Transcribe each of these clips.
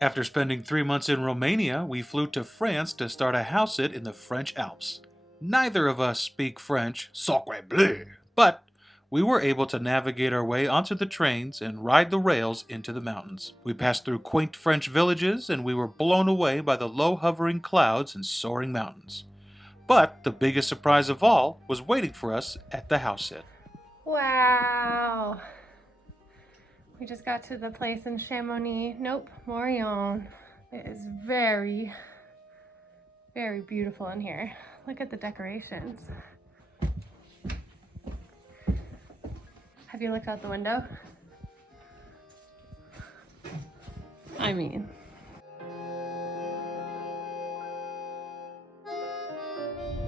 After spending 3 months in Romania, we flew to France to start a house sit in the French Alps. Neither of us speak French, sacre bleu, but we were able to navigate our way onto the trains and ride the rails into the mountains. We passed through quaint French villages and we were blown away by the low hovering clouds and soaring mountains. But the biggest surprise of all was waiting for us at the house sit. Wow. We just got to the place in Chamonix. Nope, Morillon. It is very, very beautiful in here. Look at the decorations. Have you looked out the window? I mean.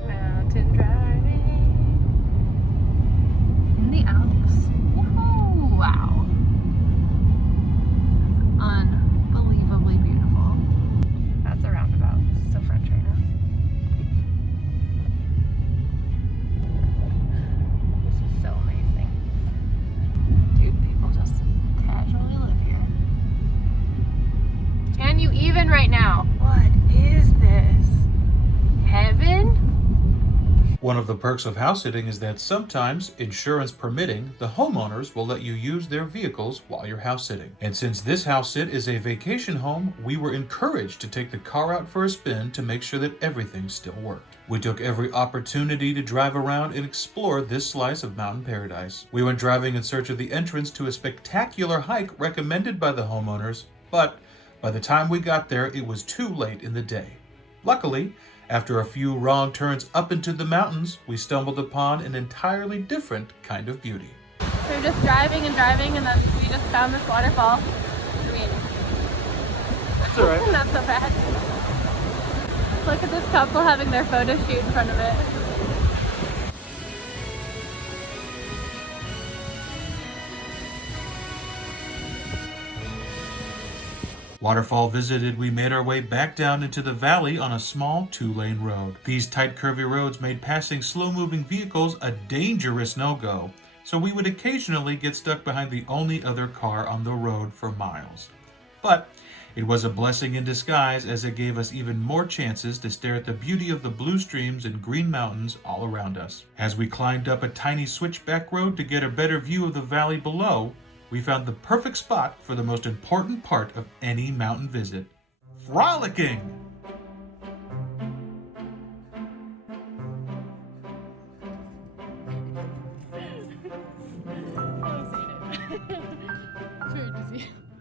Mountain driving in the Alps. Woohoo! Wow. Unbelievably beautiful. That's a roundabout. This is so French right now. This is so amazing. Dude, people just casually live here. Can you even right now? What is this? Heaven? One of the perks of house sitting is that sometimes, insurance permitting, the homeowners will let you use their vehicles while you're house sitting. And since this house sit is a vacation home, we were encouraged to take the car out for a spin to make sure that everything still worked. We took every opportunity to drive around and explore this slice of mountain paradise. We went driving in search of the entrance to a spectacular hike recommended by the homeowners, but by the time we got there, it was too late in the day. Luckily, after a few wrong turns up into the mountains, we stumbled upon an entirely different kind of beauty. We were just driving and driving, and then we just found this waterfall. I mean, That's all right. not so bad. Look at this couple having their photo shoot in front of it. Waterfall visited, we made our way back down into the valley on a small 2-lane road. These tight curvy roads made passing slow-moving vehicles a dangerous no-go, so we would occasionally get stuck behind the only other car on the road for miles. But it was a blessing in disguise, as it gave us even more chances to stare at the beauty of the blue streams and green mountains all around us. As we climbed up a tiny switchback road to get a better view of the valley below, we found the perfect spot for the most important part of any mountain visit: frolicking!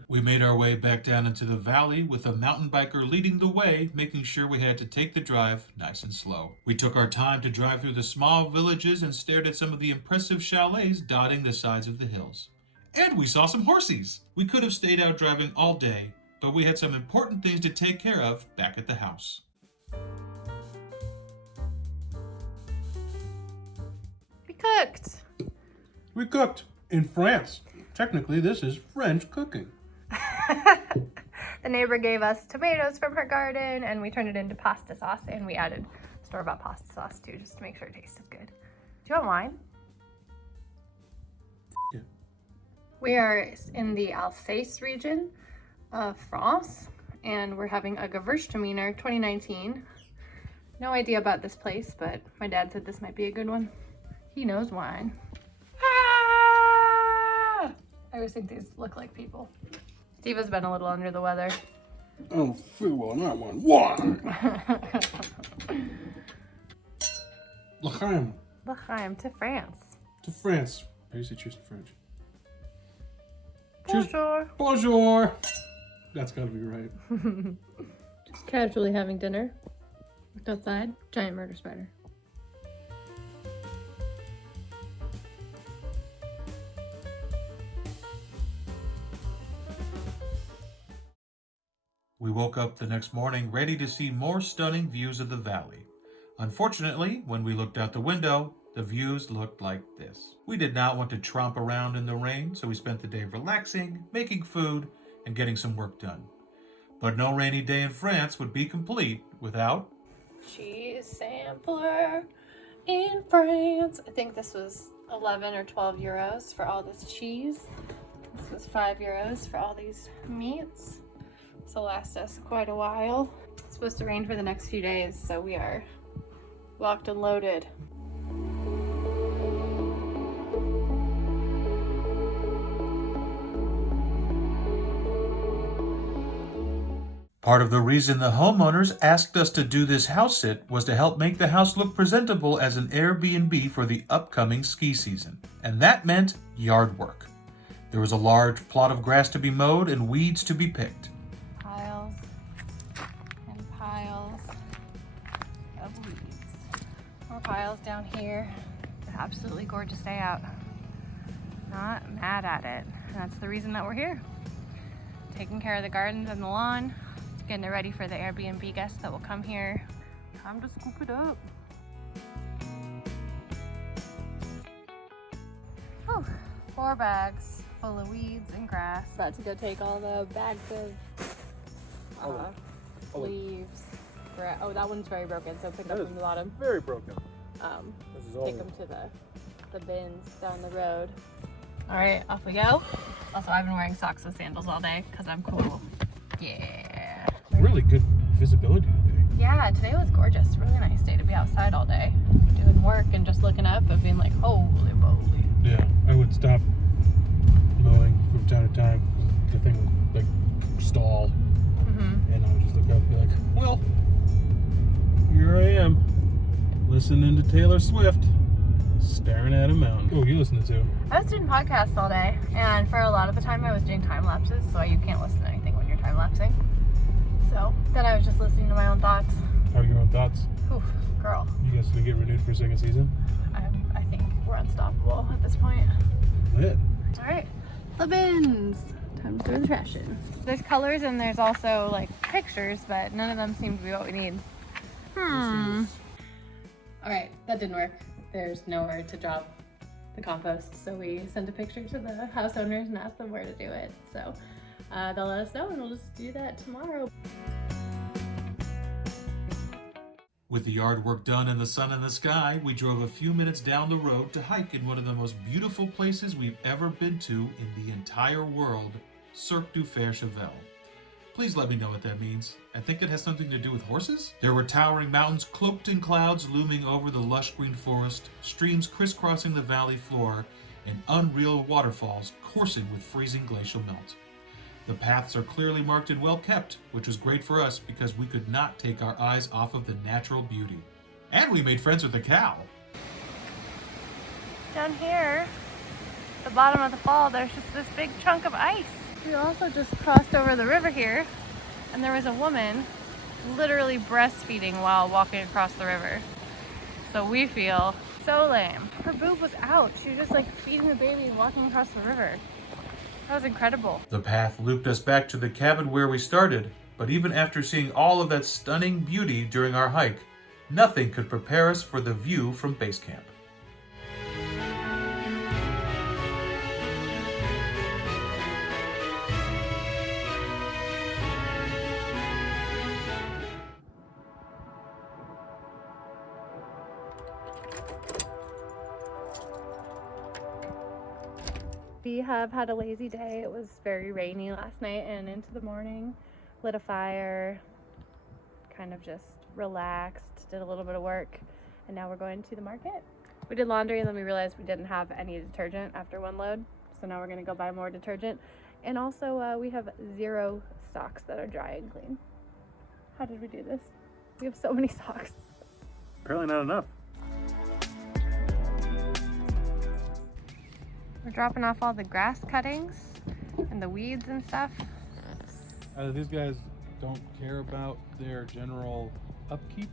We made our way back down into the valley with a mountain biker leading the way, making sure we had to take the drive nice and slow. We took our time to drive through the small villages and stared at some of the impressive chalets dotting the sides of the hills. And we saw some horsies. We could have stayed out driving all day, but we had some important things to take care of back at the house. We cooked. We cooked in France. Technically, this is French cooking. The neighbor gave us tomatoes from her garden, and we turned it into pasta sauce, and we added store-bought pasta sauce too, just to make sure it tasted good. Do you want wine? Yeah. We are in the Alsace region of France, and we're having a Gewürztraminer 2019. No idea about this place, but my dad said this might be a good one. He knows wine. Ah! I always think these look like people. Steve has been a little under the weather. Oh, foo on that one. Wine! L'chaim. L'chaim to France. To France. I used to cheers in French. Bonjour. Bonjour! That's gotta be right. Just casually having dinner. Looked outside. Giant murder spider. We woke up the next morning ready to see more stunning views of the valley. Unfortunately, when we looked out the window, the views looked like this. We did not want to tromp around in the rain, so we spent the day relaxing, making food, and getting some work done. But no rainy day in France would be complete without Cheese sampler in France. I think this was 11 or 12 euros for all this cheese. This was €5 for all these meats. This will last us quite a while. It's supposed to rain for the next few days, so we are locked and loaded. Part of the reason the homeowners asked us to do this house sit was to help make the house look presentable as an Airbnb for the upcoming ski season. And that meant yard work. There was a large plot of grass to be mowed and weeds to be picked. Piles and piles of weeds. More piles down here. Absolutely gorgeous day out. Not mad at it. And that's the reason that we're here. Taking care of the gardens and the lawn. Getting it ready for the Airbnb guests that will come here. Time to scoop it up. Oh, 4 bags full of weeds and grass. About to go take all the bags of leaves. Oh, that one's very broken, so pick up from the bottom. Very broken. Take them to the bins down the road. All right, off we go. Also, I've been wearing socks with sandals all day because I'm cool. Yeah. Really good visibility today. Yeah, today was gorgeous. Really nice day to be outside all day, doing work and just looking up and being like, holy moly. Yeah, I would stop mowing from time to time. The thing would like stall, and I would just look up and be like, well, here I am, listening to Taylor Swift, staring at a mountain. Oh, you listening to? I was doing podcasts all day, and for a lot of the time I was doing time lapses, so you can't listen to anything when you're time lapsing. So then I was just listening to my own thoughts. How are your own thoughts? Oof, girl. You guys gonna get renewed for a second season? I think we're unstoppable at this point. Lit. All right, the bins. Time to throw the trash in. There's colors and there's also like pictures, but none of them seem to be what we need. All right, that didn't work. There's nowhere to drop the compost, so we sent a picture to the house owners and asked them where to do it. So they'll let us know and we'll just do that tomorrow. With the yard work done and the sun in the sky, we drove a few minutes down the road to hike in one of the most beautiful places we've ever been to in the entire world, Cirque du Fer-à-Cheval. Please let me know what that means. I think it has something to do with horses? There were towering mountains cloaked in clouds looming over the lush green forest, streams crisscrossing the valley floor, and unreal waterfalls coursing with freezing glacial melt. The paths are clearly marked and well kept, which was great for us because we could not take our eyes off of the natural beauty. And we made friends with a cow. Down here, the bottom of the fall, there's just this big chunk of ice. We also just crossed over the river here, and there was a woman literally breastfeeding while walking across the river. So we feel so lame. Her boob was out. She was just like feeding the baby and walking across the river. That was incredible. The path looped us back to the cabin where we started, but even after seeing all of that stunning beauty during our hike, nothing could prepare us for the view from base camp. We have had a lazy day. It was very rainy last night and into the morning. Lit a fire, kind of just relaxed, did a little bit of work, and now we're going to the market. We did laundry and then we realized we didn't have any detergent after one load, so now we're gonna go buy more detergent. And also we have 0 socks that are dry and clean. How did we do this? We have so many socks. Apparently not enough. We're dropping off all the grass cuttings and the weeds and stuff. These guys don't care about their general upkeep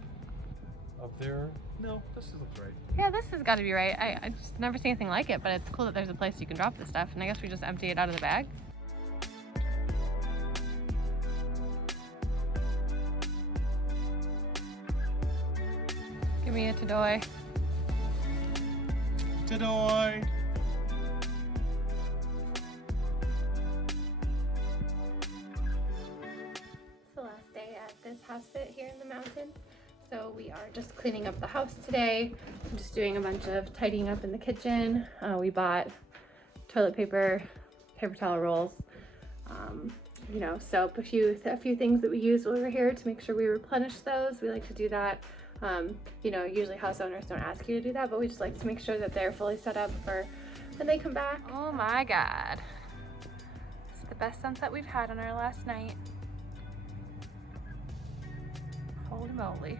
of their... No, this looks right. Yeah, this has got to be right. I just never seen anything like it, but it's cool that there's a place you can drop this stuff, and I guess we just empty it out of the bag. Give me a Tadoy. Tadoy! It's the last day at this house sit here in the mountains. So we are just cleaning up the house today. I'm just doing a bunch of tidying up in the kitchen. We bought toilet paper, paper towel rolls, you know, soap, a few things that we used while we were here to make sure we replenish those. We like to do that. You know, usually house owners don't ask you to do that, but we just like to make sure that they're fully set up for when they come back. Oh my God. It's the best sunset we've had on our last night. Holy moly.